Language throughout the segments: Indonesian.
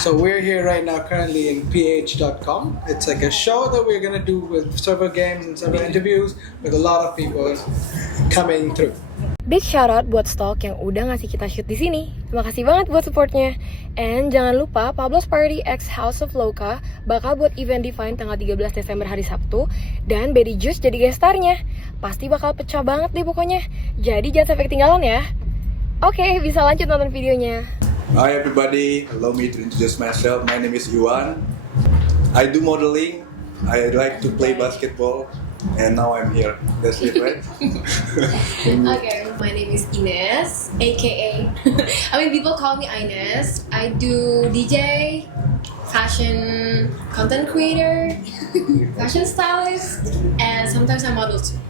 So we're here right now currently in ph.com. It's like a show that we're gonna do with several games and several interviews with a lot of people coming through. Big shout out buat Stock yang udah ngasih kita shoot di sini. Terima kasih banget buat supportnya. And jangan lupa Pablo's Party X House of Loka bakal buat event Divine tanggal 13 Desember hari Sabtu dan Betty Juice jadi guest starnya. Pasti bakal pecah banget deh pokoknya. Jadi jangan sampai ketinggalan ya. Oke, bisa lanjut nonton videonya. Hi everybody, allow me to introduce myself. My name is Yuan. I do modeling. I like to play basketball, and now I'm here. That's it, right? Okay, my name is Ines, aka people call me Ines. I do DJ, fashion content creator, fashion stylist, and sometimes I model too.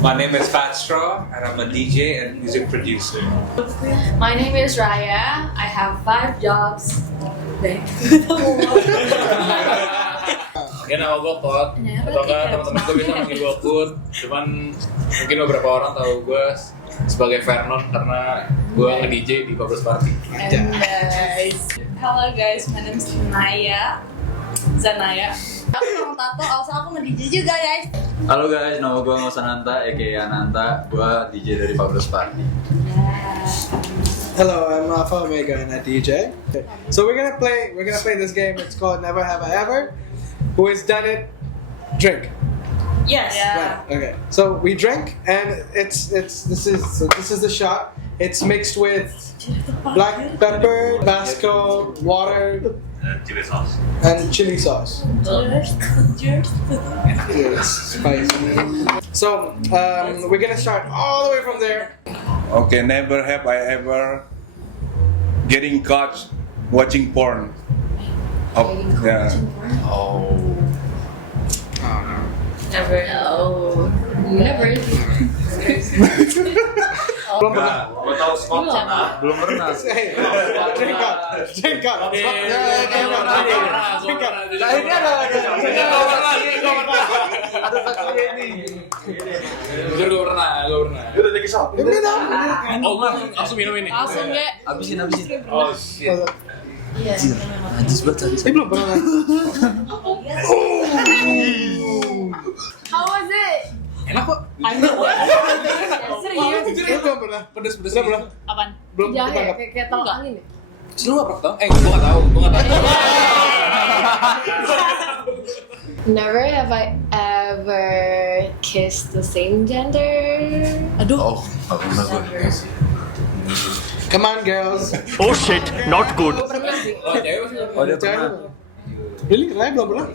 My name is Fat Straw, and I'm a DJ and music producer. My name is Raya. I have 5 jobs. Ya nama gue Kot, atau enggak teman-teman gue bisa manggil gue Kut. Cuman mungkin beberapa orang tahu gue sebagai Vernon karena gue nge-DJ di Pablo's Party. Hello guys, my name is Zanaya. Aku orang tato, also aku nge-DJ juga guys. Halo guys, nama gue Ngosananta, aka Ananta. Gue DJ dari Pablo's Party. Hello, I'm Alpha Omega and I DJ. Okay. So we're gonna play this game. It's called Never Have I Ever. Who has done it? Drink. Yes. Right. Okay. So we drink, and this is the shot. It's mixed with black pepper, Tabasco, water, and chili sauce. Yes, spicy. So we're gonna start all the way from there. Okay, never have I ever getting caught watching porn. Oh, yeah. Never. Never. Belum pernah. Gue tau spot sana. Belum pernah. Hey, drink up. Drink up. Nah, ini Ada saksinya ini. Jujur gue pernah. Udah jadi shot. Ini dong. Oh enggak, langsung minum ini. Langsung deh. Habisin. Oh shit. Najis banget tadi. Ini belum pernah. How was it? Enak kok. Serius? Ini belum pernah. Pedes Belum. Apaan? Belum Jahe ketangkap. kayak tolak angin ya? Lu gak pernah tau? Gue gak tau. Never have I ever kissed the same gender. Oh, gak pernah gue. Come on, girls. Oh shit, not good. Pernah sih. Oh cewek masih Oh, dia pernah. Really? Raya belum pernah?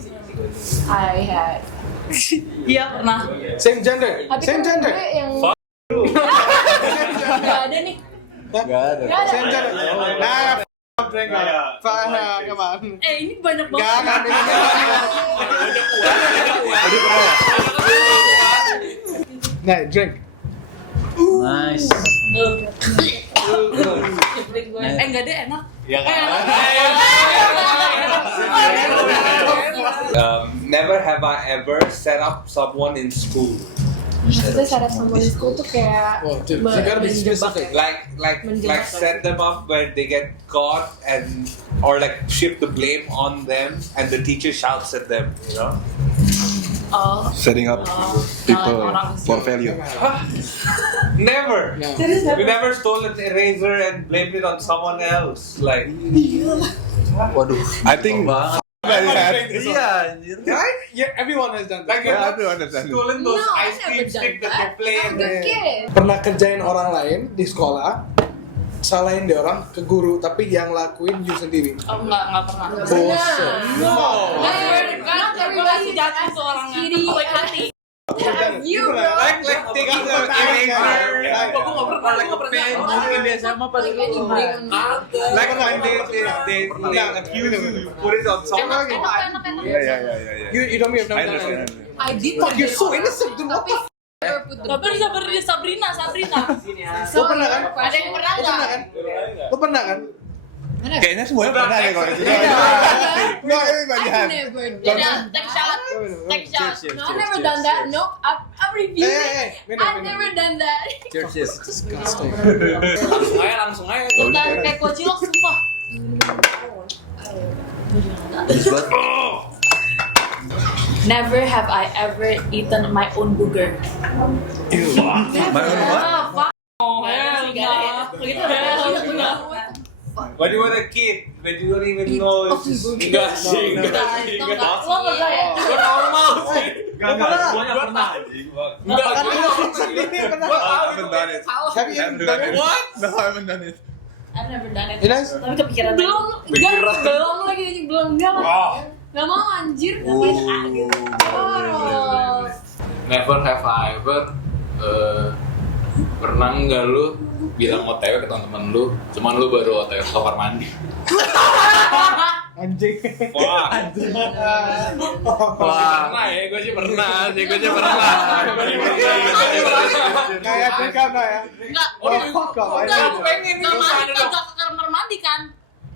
I had. Iya pernah. Same gender. Tapi Same kan gender. gue yang Gak ada nih. Gak ada. Same gender. Nah, drink up. Come on. Ini banyak banget. Gak minum. Nah, drink. Nice. Enggak deh, enak. Ya kan? Never have I ever set up someone in school. maksudnya syarat someone in school tuh kayak Oh, dude, you gotta be specific. Like set them up where they get caught and or like shift the blame on them and the teacher shouts at them, you know? Oh. Setting up people for failure. Never. No. We never stole an eraser and blamed it on someone else. Like Waduh. I think Iya, anjir. Right? Yeah, everyone has done that. you've not everyone has done it. stolen those No, I ice cream never done sticks that they that. play I'm and good kid. Pernah kerjain orang lain di sekolah, salahin dia orang ke guru, tapi yang lakuin you sendiri. Oh enggak pernah. Bullshit. Kan gue masih jatuh seorang baik hati. You bro. like taking the eraser. Gue gak pernah. Like a pen, mungkin dia sama pas Like any break on Like when they accuse you, put it on someone. Enak. Yeah. You don't mean I understand. I did Fuck, you're so innocent, dude. What the f***? Tapi di Sabrina. Lo pernah kan? Ada yang pernah Lo pernah kan? Lo pernah kan? Kayaknya semuanya pernah deh kalau itu. Nggak, ini bagi I've never Ya done udah, that. take shot. No, I've never done that. Nope, I'm refusing. Hey, I've never done that. Cheers. Disgusting. Langsung aja. Bentar, kayak kocilok sumpah. Pedes banget. Never have I ever eaten my own booger. My own what? Oh, hell no. When you were a kid, when you don't even know. Enggak sih, enggak. Lo pernah ya? Gue normal sih. Enggak, semuanya pernah. Enggak, Kan gue lu pernah. sendiri pernah. I haven't done it. Have you done it? What? No, I haven't done it. I've never done it. Ines? Tapi kepikiran belum lagi belum enggak Wow. nggak mau anjir ngapain gitu. Never have I ever pernah nggak lu bilang OTW ke teman-teman lu, cuman lu baru OTW ke kamar mandi. Anjing. Wah. Pernah ya, gue sih pernah. Kayak Beckham lah ya. Enggak. Fuck off. Udah, aku pengen ke kamar mandi kan.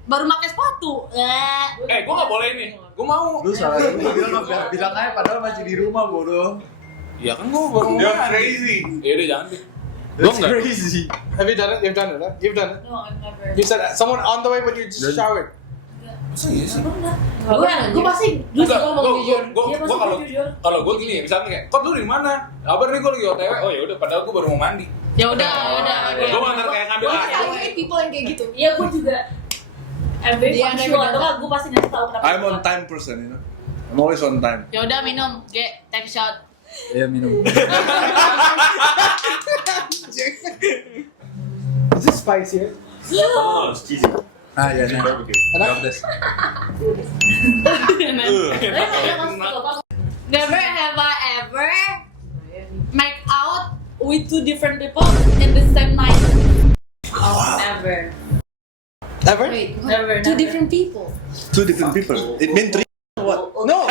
Baru pakai sepatu. Gue nggak boleh nih. Gue mau. Lu salah lu bilang aja padahal masih di rumah bodoh. Ya kan gue baru mau. You're crazy. Ya udah jangan deh. That's crazy. Have you done it? You've done it, huh? You've done it. No, I've never. You said someone on the way but you just showered. Gue pasti Enggak, ngomong jujur. kalau gue gini ya, misalnya kayak, kok lu di mana? Kabar nih gue lagi OTW. Oh ya udah, padahal gue baru mau mandi. Ya udah. Gue bener kayak ngambil Gue air. kali people yang kayak gitu. Iya, gue juga. Every Dia punctual never atau nggak, gue pasti ngasih tahu kenapa. I'm on time person, you know. I'm always on time. Ya udah minum, take a shot. Iya minum. Is this spicy? Oh, it's cheesy. Ah ya nih. Enak? Never have I ever make out with two different people in the same night. Oh, never. Ever? Wait, what? Never, Two never. different people. Two different people. It means three. What? No.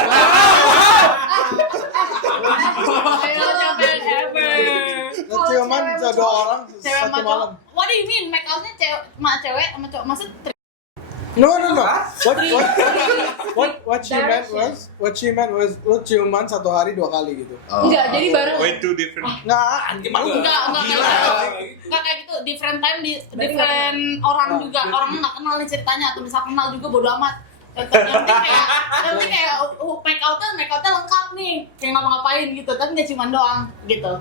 Never ever. Ciuman dua orang Cewek satu sama malam. cowok. What do you mean? Make outnya cewek sama cowok? Maksud No. What she meant was lu ciuman satu hari dua kali gitu. Enggak, jadi bareng. Wait, two different. Nggak, enggak kayak gitu. Different time di different orang juga. Orang nggak kenal nih ceritanya atau bisa kenal juga bodo amat. Yang penting kayak make outnya lengkap nih. Kayak ngapa-ngapain gitu. Tapi nggak cuma doang gitu.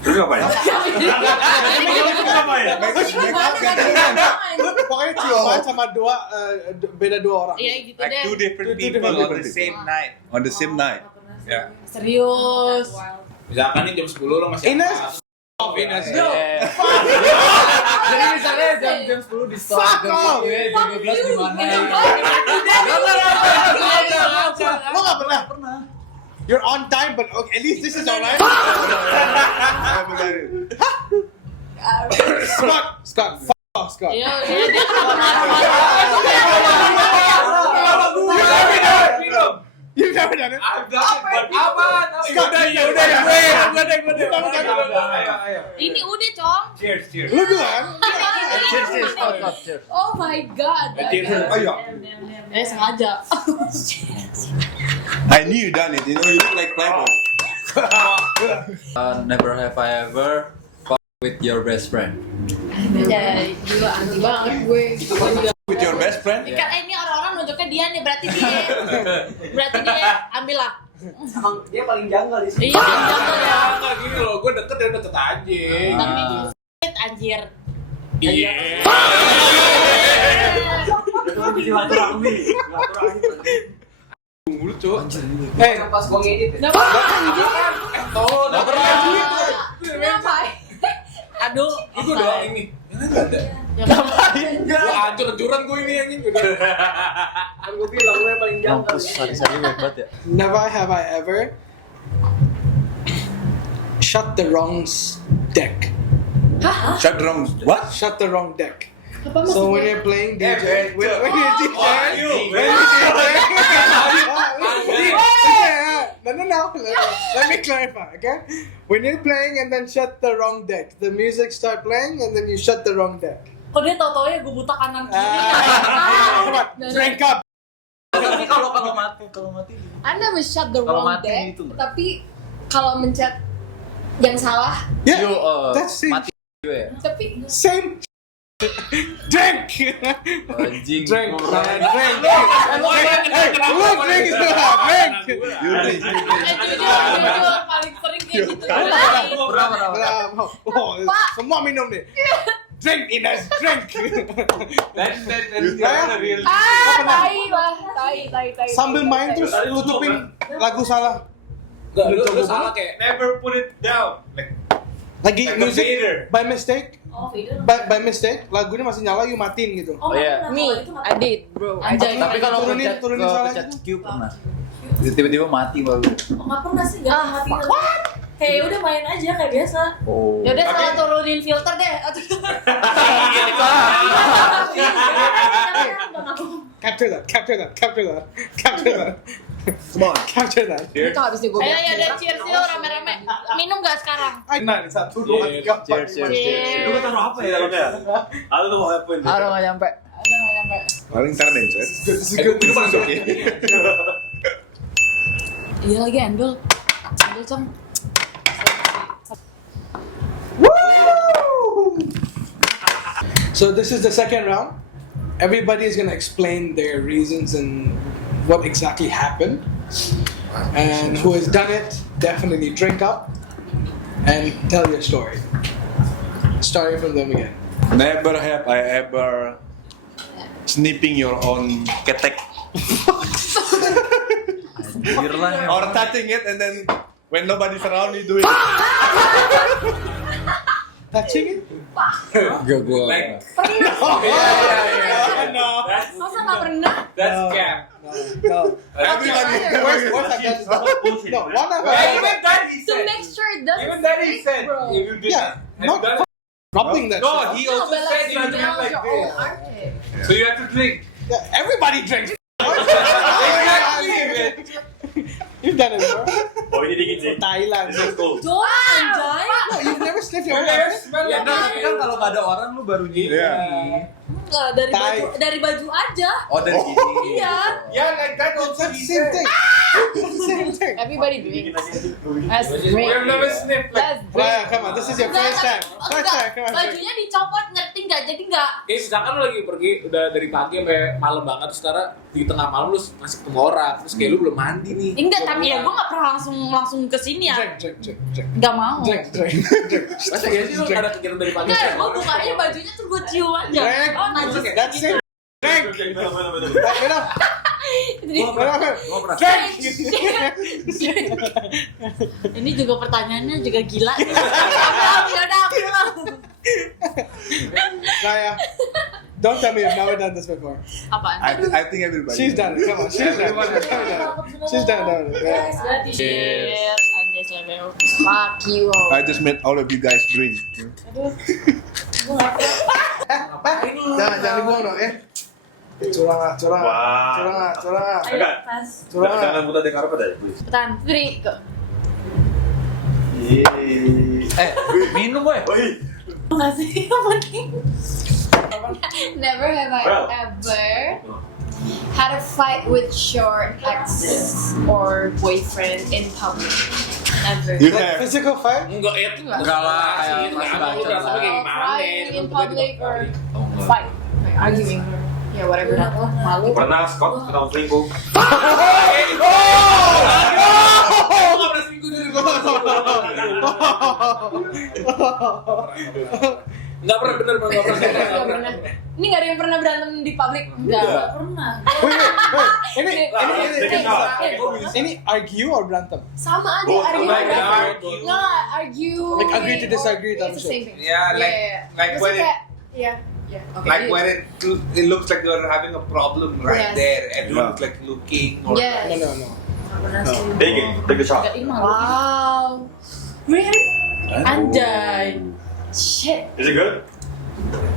Terus ngapain? Pokoknya ciuman sama beda dua orang. Iya gitu Like deh. two different Two people different on the people. same night. On the same night. Ya. Serius. Misalkan nih jam 10 lo masih Ines. Ines. Jadi misalnya jam 10 di stop, Fuck off. jam 12 di mana? Lo nggak pernah? You're on time, but okay, at least this is alright. Scott, fuck off, Scott. Iya, dia kenapa You've never done it. I've done it, but apa? Scott, Ayo. Ini udah, Cong. Cheers. Lu duluan. Cheers. Oh my god. Ayo. Sengaja. I knew you done it. You know, you look like Playboy. Never have I ever fuck with your best friend. Ya, gila anti banget gue. With your best friend? Kan ini orang-orang nunjuknya dia nih, berarti dia ambillah. Emang dia paling janggal di sini. Iya, jatuh ya. Enggak gini loh, gue deket aja. Tapi anjir. Iya. Silaturahmi. Mulu, Cuk. Hey, Pas gua ngedit. Kenapa anjir? Tolong, enggak pernah. Kenapa? Aduh, Itu doang ini. Yang lain enggak ada. Gue hancur-hancuran gue ini anjing. Kan gua bilang gue paling janggal. Sari-sari baik banget ya. never have I ever shut the wrong deck. Shut the wrong. What? Shut the wrong deck. Apa So when maksudnya? you're playing DJ, Yeah, when you're DJ, no. Let me clarify, okay? When you're playing and then shut the wrong deck, the music start playing and then you shut the wrong deck. kok dia tau-tau ya gue buta kanan kiri. Come on, drink up. Tapi kalau mati. I never shut the Kalau wrong mati deck, itu nggak? tapi kalau mencet yang salah, Yeah, Yo, that's it. mati gue ya. tapi Same Drink. Anjing. Drink. Gua Nah, pernah- drink. Lu drink is drink. You drink. Jujur paling sering kayak gitu. Pernah. Oh, semua minum nih. Drink Ines, drink. That's Ya. the real. Tai lah, tai. Sambil main terus tutupin lagu salah. Enggak, lu salah kayak Never put it down. Lagi Like a music fader. by mistake. Oh, Vader. By mistake, lagunya masih nyala, you matiin gitu. Oh, iya. me, I did, bro. Anjay. Tapi kalau Turunin pencet salah pencet gitu. Q pernah. Tiba-tiba mati baru. Oh, nggak pernah sih, nggak mati. Kayak ya udah main aja kayak biasa. Oh. Yaudah salah turunin filter deh. Capture that. Come on. Capture that. Itu habis itu gue. Ayo ya udah cheers yuk rame-rame. Minum nggak sekarang? Nah, 1, 2, 3, 4. Cheers. Lu taruh apa ya dalamnya? Atau lu mau ngapain? Aduh nggak nyampe. Paling ntar deh, Cez. Itu paling oke. Iya lagi endul. Endul cong. So this is the second round. Everybody is gonna explain their reasons and what exactly happened. And who has done it, definitely drink up and tell your story. Starting from them again. Never have I ever snipping your own ketek Anjir lah. or touching it and then when nobody's around you do it. Touching it? Gak gua. Like No. Masa nggak pernah? that's cap. No. Everybody. Where's that? No, one of us. Even that he To said. make sure it doesn't Even that he stick, said. bro. If you did Yeah, have not you done it? rubbing that No, shit. he also but said you have to smell have like your own this. armpit. So you have to drink. Yeah, everybody drinks. You've done it before. Oh ini dingin sih. Thailand. This is cool. Jom anjay. No, you've never sniffed your own Never armpit? smell Ya it. enggak, tapi kan kalau nggak ada orang lu baru gini. Yeah. Enggak dari baju aja. Oh dari sini. Iya. Yeah, like that also That's he the same said. thing. Same thing. Everybody Dingin drinks. aja. Let's We drink. have never sniffed like. Let's drink. Well, come on, this is your first time. First time, come on. Bajunya dicopot ngerti nggak? Jadi nggak. Kayak misalkan lu lagi pergi udah dari pagi sampai malam banget terus sekarang di tengah malam lu masih ketemu orang terus kayak lu belum mandi nih. Enggak, tapi ya gue nggak pernah langsung ke sini ya. Drink. Nggak mau. Drink. Masa ya sih lu nggak ada pikiran dari pagi? Enggak, gue bukanya bajunya tuh gue cium aja. Drink. Oh najis. That's it. Drink. Bener. Enough. Drink. Ini juga pertanyaannya juga gila. Yaudah, Naya, don't tell me you've never done this before. apaan? I think everybody. She's done it. Come on, she's done it. She's done it. Yeah. Cheers. Anjay level. Fuck you. I just made all of you guys drink. Jangan dibuang dong ya. Curang. Wah. Curang. Ayo, pas. Jangan mudah dengar apa dah. Cepetan, Fri. Minum boy. Makasih, yang penting. Never have I ever had a fight with your ex or boyfriend in public. Never. You Like have. physical fight? Enggak ya. Enggak lah, kayak pas Kayak baca lah. kayak gimana? Crying in public or Oh, enggak. fight, like arguing or yeah, whatever. Malu. Pernah Scott kenal selingkuh? Enggak pernah bener nggak pernah. Nggak pernah. Ini nggak ada yang pernah berantem di publik. Nggak pernah. Ini argue or berantem? Sama aja Oh, argue. like berantem. Nggak argue. Like agree to disagree It's type the shit. same thing. Yeah, like Terus when it, kayak, yeah. Okay. like when it looks like you're having a problem right Yes. there. Everyone's like looking or Yes. No. Take it. Take the shot. Nggak ini malu. Wow. Really? Anjay. Shit. Is it good?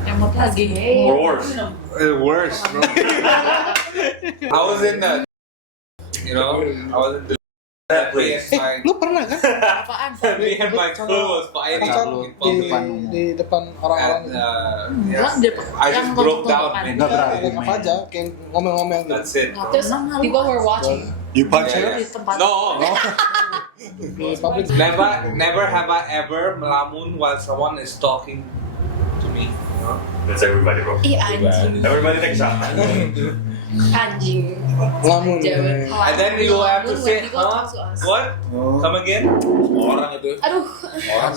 Emot lagi. Or worse? worse. Bro. I was in the, I was in the that place. Eh, lu pernah kan? Apaan? Me and my crew was fighting Pacar in di public. di depan orang-orang. And Bilang yeah, deh, I yang just broke down, tontokan. man. Enggak berani. Like apa aja, kayak ngomel-ngomel gitu. That's it. Terus people were watching. You punch Yeah, her? Di tempat. No, Di public. never have I ever melamun while someone is talking to me. That's everybody, bro. Ih anjing. Everybody take a shot. Anjing. Lamun. Jangan. And then you have to say, When people huh? talk to us. What? Come again? Orang itu. Aduh. Orang.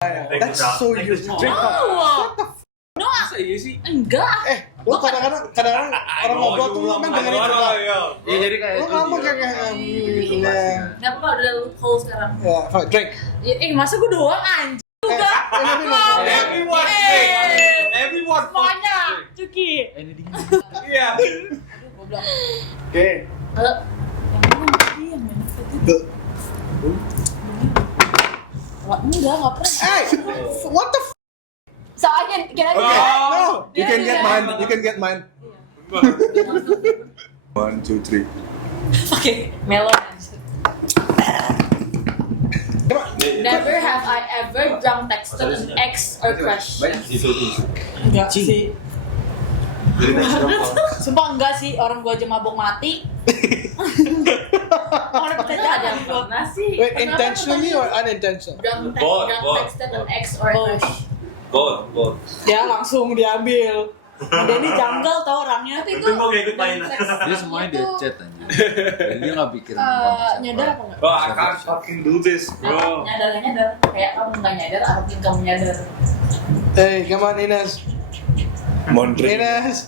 Take a That's shot. so Take a used. shot. Drink up. No, Masa iya sih? enggak. Lo kadang-kadang orang ngobrol tuh lo kan dengerin cerita. Iya jadi kayak Lo itu. ngambek kayak gitu lah. Gak apa-apa, udah loophole sekarang. Ya, fine, drink. Masa gue doang anjing juga. Everyone drink. Everyone Semuanya, Cuki. Yeah. Oke. Enggak pernah. Hey, what the? So I can I Okay, no. You can get mine. You can get mine. 1, 2, 3. Oke, melon. Never have I ever drunk texted an ex or crush. Enggak sih. Sumpah enggak sih, orang gua aja mabuk mati. Orang kita ada pernah sih. Wait, intentionally or unintentional? Drunk Both. texted an ex or crush. Both. Ya langsung diambil. Nah, Denny janggal tau orangnya. Tapi itu Tapi mau kayak ikut main. Dia semuanya dia chat aja. Dan dia nggak pikirin. nyadar apa enggak? Bro, I can't fucking do this, bro. Nyadar. Kayak kamu nggak nyadar, artinya kamu nyadar. Hey, come on, Ines. Mondre. Ines.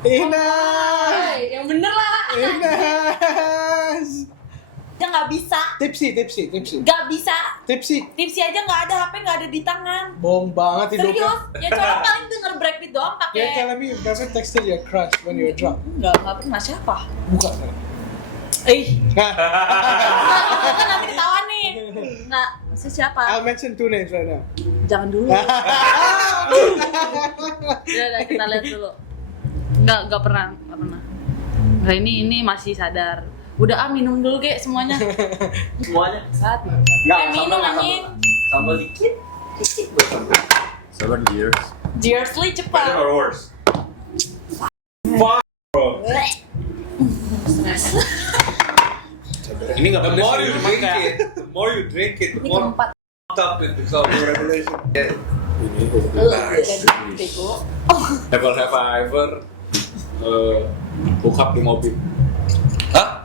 Ines. Hey, yang bener lah. Ines. Dia nggak bisa. Tipsy. Nggak bisa. Tipsy. Tipsy aja nggak ada, HP nggak ada di tangan. Bohong banget hidupnya. Serius? Ya cowok paling denger breakbeat doang You're pakai. telling me you've never texted your crush when you're drunk? Nggak pernah siapa? Buka. Kan nanti ketahuan nih. Nggak, maksud siapa? I'll mention 2 names right now. Jangan dulu. Udah kita lihat dulu. Nggak pernah. Nah ini masih sadar. Udah minum dulu kek semuanya. Semuanya. Minum anjing. Tambah dikit. 7 years. Seriously Better cepat. or worse? Ini nggak The pedes more sih, you cuman drink kayak- it, the more you drink it, the Ini more keempat. fucked up it becomes. Revelation. Jadi bego. Have I ever hook up di mobil? Hah?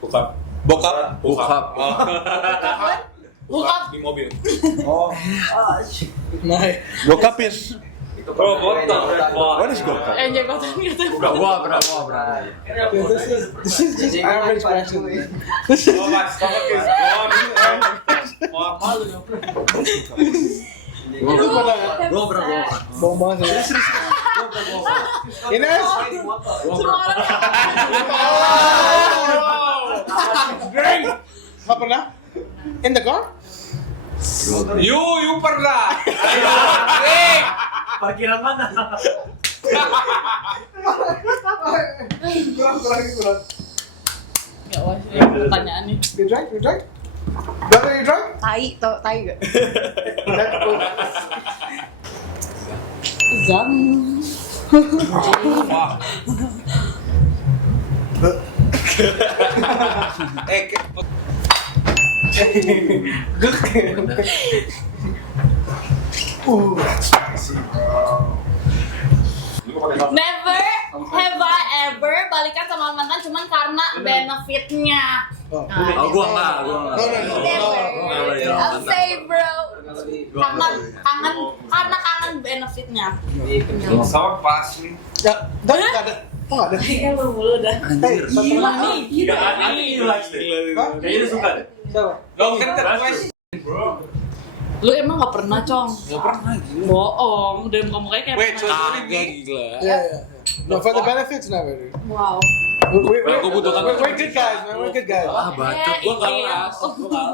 Hook up. Bokap? Hook up. Hook up. Di mobil. Nah, Bokap is. Bro, what the fuck? What is bokap? Jenggotan gitu. Gua pernah. this is just average question. Oh, my stomach is gone. Itu pernah Gua pernah. bohong banget ya. Ines. Semua orang Drink. Nggak pernah? In the car? You pernah? Drink! Parkiran mana? nggak wah ini pertanyaan nih. You drank? Brother, you drank? Tai gak? Zam. Never have I ever balikan sama mantan cuman karena benefitnya. Oh. Oh, gua enggak. Never. I'll say bro. Kangen benefitnya. Someone pass me. Ya, nggak ada. Oh, nggak ada. Iya lu dah. Hey, Gila nih. Gak ada nih. Kayaknya dia suka deh. siapa? No, kan that question. Lu emang gak pernah, Cong? Nggak pernah gila. Bohong, udah ngomong kayak Wait, so pernah. it's only me? Gila. Yeah. No, for the benefits never. Wow. Kalau gua butuhkan We're good guys, man. We're good guys. Ah, bacot. Gua kalah. Gua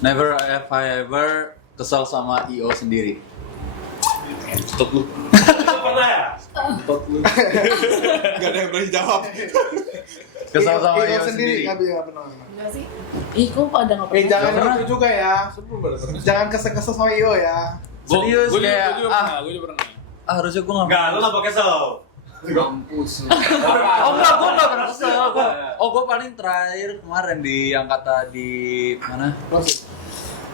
Never have I ever kesal sama IO sendiri. Stop lu. Pernah ya? Gak ada yang berani jawab. Kesal sama Ego IO sendiri. nggak bisa pernah. Enggak sih? Ih, kok pada gak pernah? Jangan gitu juga ya. Jangan kesel-kesel sama Io ya. Serius, Gua juga kayak, pernah. Gua juga pernah. Harusnya gue nggak. Enggak, lu gak pakai kesel. Mampus. Oh enggak, gue nggak pernah kesel. Gue paling terakhir kemarin di yang kata di mana?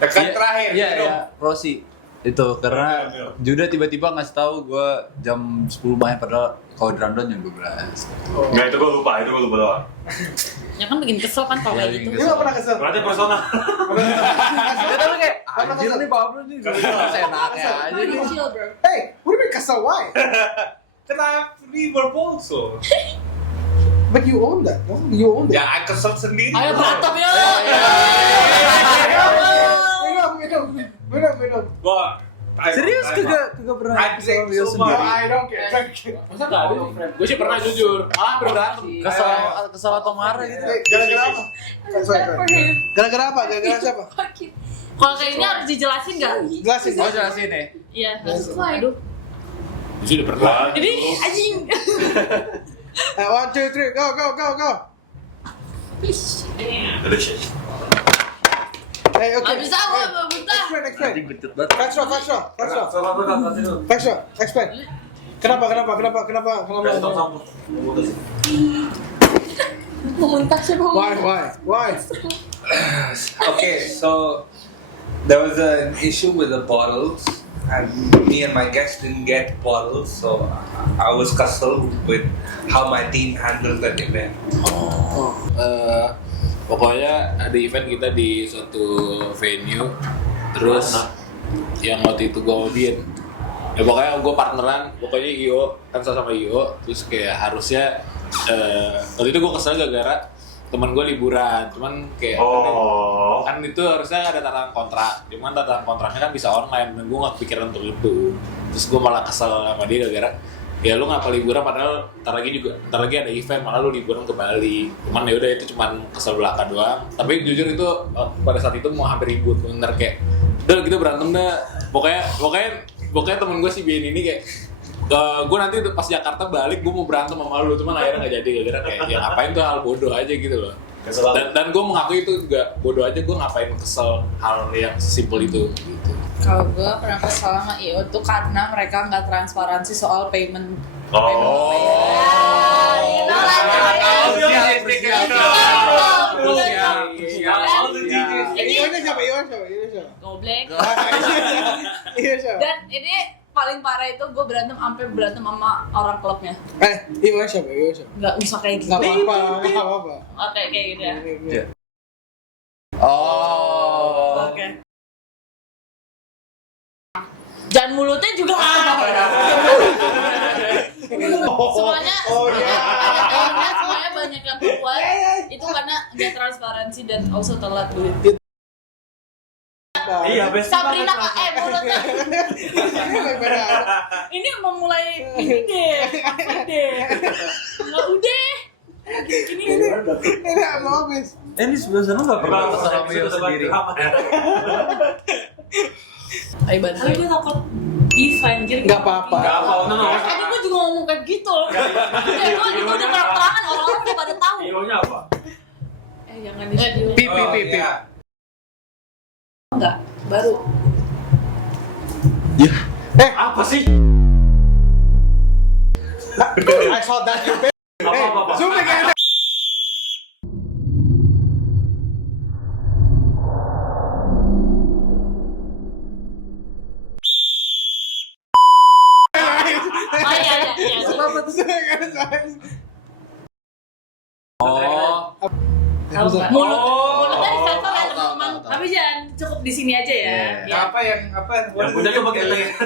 Kan terakhir. Iya, iya, Rossi. Itu karena Juda tiba-tiba ngasih tahu gue jam 10 main padahal kalau di rundown jam 12. Enggak, itu gue lupa doang. Ya kan bikin kesel kan kalau kayak gitu. Dia nggak pernah kesel. Berarti personal. Dia tapi kayak anjir nih Pablo nih. Senaknya aja nih. Chill, bro. Hey, what do you mean kesel? Why? Can I have Liverpool so? But you own that, no? You own Ya, that. I kesel sendiri. Ayo berantem yuk. Minum. Gua Serius kagak pernah I drink kesel so sendiri. much. I don't care. Masa nggak ada sih, friend? Gue sih pernah jujur, malah berantem. Kesel atau marah gitu. Gara-gara apa? Gara-gara apa? Gara-gara siapa? Kalau kayak ini harus dijelasin nggak? Jelasin. Oh jelasin nih. Iya. Aduh. Gue udah pernah. Ini anjing. 1, 2, 3, go. Hey, okay. Gak bisa gue muntah. Explain. Gendut banget. Facts, explain. Kenapa? Mau muntah sih mau. Why? Okay, so there was an issue with the bottles, and me and my guests didn't get bottles, so I was kesel with how my team handled that event. Pokoknya ada event kita di suatu venue, terus yang waktu itu gue ngobin. Ya pokoknya gue partneran, pokoknya Iyo kan sama Iyo, terus kayak harusnya waktu itu gue kesel gara-gara teman gue liburan, cuman kayak kan itu harusnya ada tanda kontrak, cuman tanda kontraknya kan bisa online, dan gue nggak kepikiran untuk itu, terus gue malah kesel sama dia gara-gara ya lu ngapa liburan padahal ntar lagi ada event, malah lu liburan ke Bali. Cuman ya udah itu cuman kesel belaka doang, tapi jujur itu pada saat itu mau hampir ribut, bener kayak udah gitu berantem dah. Pokoknya temen gue si Ben ini kayak gue nanti pas Jakarta balik gue mau berantem sama lu, cuman akhirnya nggak jadi gara-gara kayak ya ngapain tuh hal bodoh aja gitu loh. Dan gue mengakui itu juga bodoh aja, gue ngapain kesel hal yang simpel itu gitu. Kalau gue pernah kesal sama IO tuh karena mereka nggak transparansi soal payment. Iwan siapa? Goblek. Iya siapa? Dan ini paling parah itu gue berantem sama orang klubnya. Iwan siapa? Nggak usah kayak gitu. Nggak apa-apa. Oke kayak gitu ya. Oke. Dan mulutnya juga semuanya banyak yang keluar itu karena dia transparansi dan also telat duit. Iya, Sabrina mulutnya ini memulai ini deh, apa deh? Nggak udah. Ini mau habis. Ini sebelah sana nggak pernah kesel sama Iyo sendiri. Tapi gue takut event jadi Nggak apa-apa. Tadi gue juga ngomong kayak gitu. Gue udah terang-terangan, orang-orang udah pada tahu. Ironya apa? Jangan di Pip. Enggak, baru. Apa sih? I saw that you pay. Apa? Zoom again. Mulutnya disensor ya teman-teman. Tapi jangan cukup di sini aja ya. Apa yang Yang punya coba kita lihat.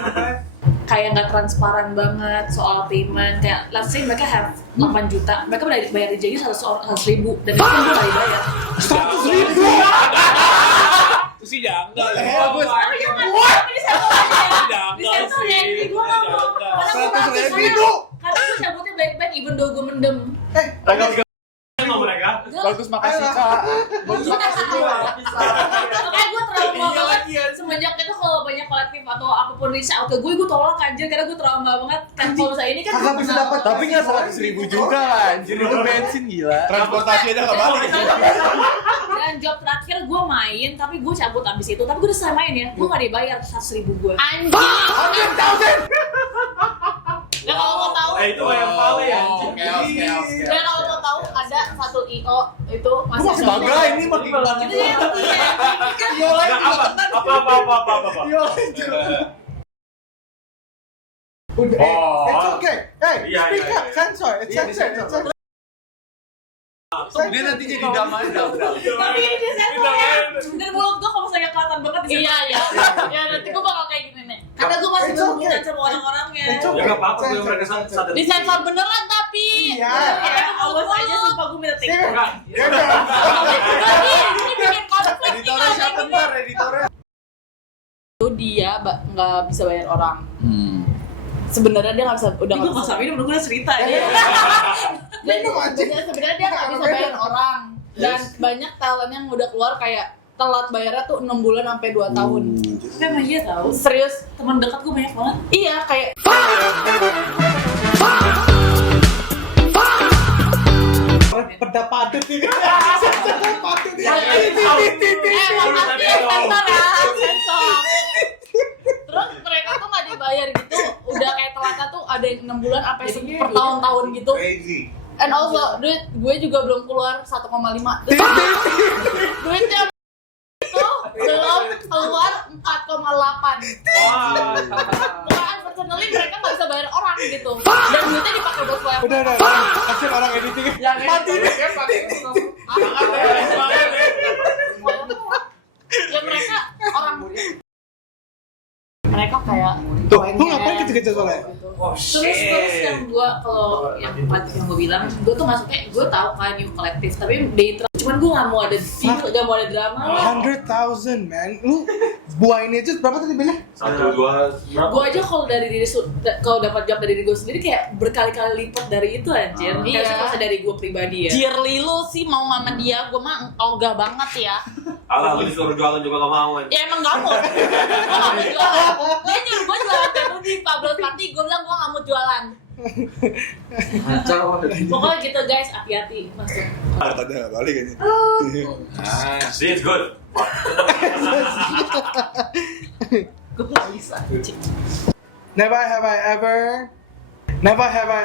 Kayak nggak transparan banget soal payment. Kayak let's say mereka have 8 juta, mereka bayar DJ 100.000 dan itu kan gue nggak dibayar. 100.000. Itu sih janggal. Tapi disensor ya, gue nggak mau. Karena gue cabutnya baik-baik, even though gue mendem. Sama mereka. Bagus makasih Kak. Makanya gue trauma banget semenjak itu kalau banyak kolektif atau apapun reach out ke gue tolak anjir karena gue trauma banget. Kan kalau saya ini kan Kagak bisa dapat. Tapi nggak 100.000 juga lah, anjir itu bensin gila. Transportasi aja nggak balik. Dan job terakhir gue main, tapi gue cabut abis itu. Tapi gue udah selesai main ya, gue nggak dibayar 100.000 gue. Anjir. 100,000. Dan kalau mau tahu, Itu yang paling ya. dan kalau mau tahu ada satu IO itu masih Bangga ini makin banget. Itu yang Iya lagi. Apa. Iya, juga. Udah, Oh. it's okay. Hey, Iya, speak iya, up, iya. sensor, it's Iya, sensor, disensor. it's sensor. Dia nanti jadi damai udah. tapi ini di sensor ya. Dan mulut gue kalau misalnya kelihatan banget di sensor. Iya. Ya nanti gue bakal kayak gini nih. Karena gue masih It's berhubungan okay. sama orang-orangnya. It's okay. Ya nggak apa-apa, Sensor, gue mereka sensor. sadar. Di sensor beneran tapi. Iya. Ya, awas aja sumpah gue minta take. Steven, Enggak. ya udah. Ini bikin konflik nih Editornya kayak siapa gini. ntar? Editornya. Itu dia nggak bisa bayar orang. Sebenarnya dia nggak bisa, udah nggak bisa. ini menurut gue cerita Iya. Minum aja. Sebenarnya dia nggak bisa bayar orang. Dan banyak talent yang udah keluar kayak telat bayarnya tuh 6 bulan sampai 2 tahun. Tapi emang iya tau, Serius? teman dekat gue banyak banget. Iya kayak Peda padet ini. Sensor padet ini. makasih sensor ya, sensor. Terus mereka tuh nggak dibayar gitu, udah kayak telatnya tuh ada yang 6 bulan sampai per tahun-tahun gitu. Crazy. And also duit gue juga belum keluar 1,5. Duitnya itu belum keluar 4,8. Bukan personally mereka nggak bisa bayar orang gitu. Dan duitnya dipakai buat bayar. Udah, kasih orang editing. Mati nih. Ya mereka orang mereka kayak Tuh, lu ngapain kecil-kecil soalnya? Terus yang gue kalau yang gue bilang, gue tuh masuknya gue tahu kan New Collective, tapi cuman gue nggak mau ada feel, nggak mau ada drama. 100,000 man. Lu buahin aja berapa tadi bilangnya? 1, 2, berapa? Gue aja kalau dari diri kalau dapat job dari diri gue sendiri kayak berkali-kali lipat dari itu anjir. Iya. Kayak suka dari gue pribadi ya. Jirli lu sih mau sama dia, gue mah ogah banget ya. Alah, lu disuruh jualan juga gak mau. Ya emang gak mau. Gue gak mau jualan. Dia nyuruh gue jualan baru di Pablo's Party, gue bilang gue gak mau jualan. Pokoknya gitu guys, hati-hati masuk. Tadi nggak balik aja. See, it's good. Gue gak bisa. Never have I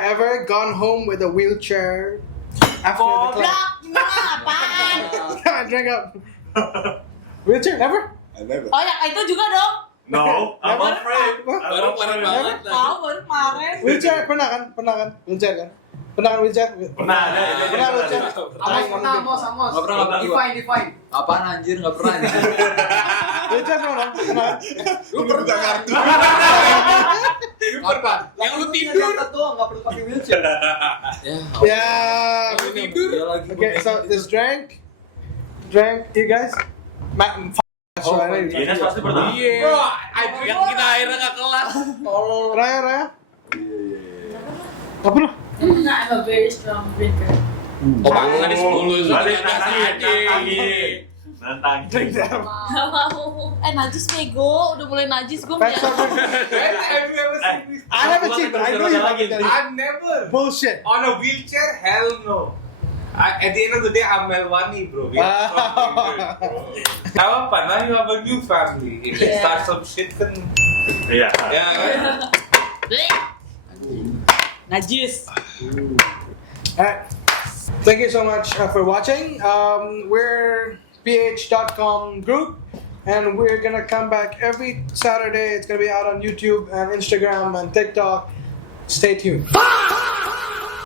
ever gone home with a wheelchair after the club. Goblok, gimana apaan? Drink up. Wheelchair, never? I never. Oh yang itu juga dong. No, I'm afraid. Baru parah banget. Tahu baru kemarin. Wheelchair pernah kan? Wheelchair kan? Pernah kan wheelchair? Pernah ada. Pernah wheelchair? Nggak pernah. Define. Apaan anjir? Nggak pernah anjir. Wheelchair pernah? Pernah. Lu perlu gak kartu? Apa? Yang lu tidur. Nggak perlu pakai wheelchair. Ya. Yeah. Dia lagi. Okay, so this drank, you guys. Ines pasti pernah. Bro, yang kita akhirnya gak kelas. Raya. Apa lu? Nah, I'm a very strong drinker. Oh, tadi 10 itu Tadi biasa aja. nantang. Gak mau. Najis bego, udah mulai najis gue Back punya. I haven't seen, I know you haven't done it. I've never Bullshit. on a wheelchair. Hell no. At the end of the day, I'm Melwani, bro. We are strong thinkers, bro. How about now you have a new family? If you start some shit, then Iya. yeah. Najis. Alright. Thank you so much for watching. We're ph.com group, and we're gonna come back every Saturday. It's gonna be out on YouTube and Instagram and TikTok. Stay tuned.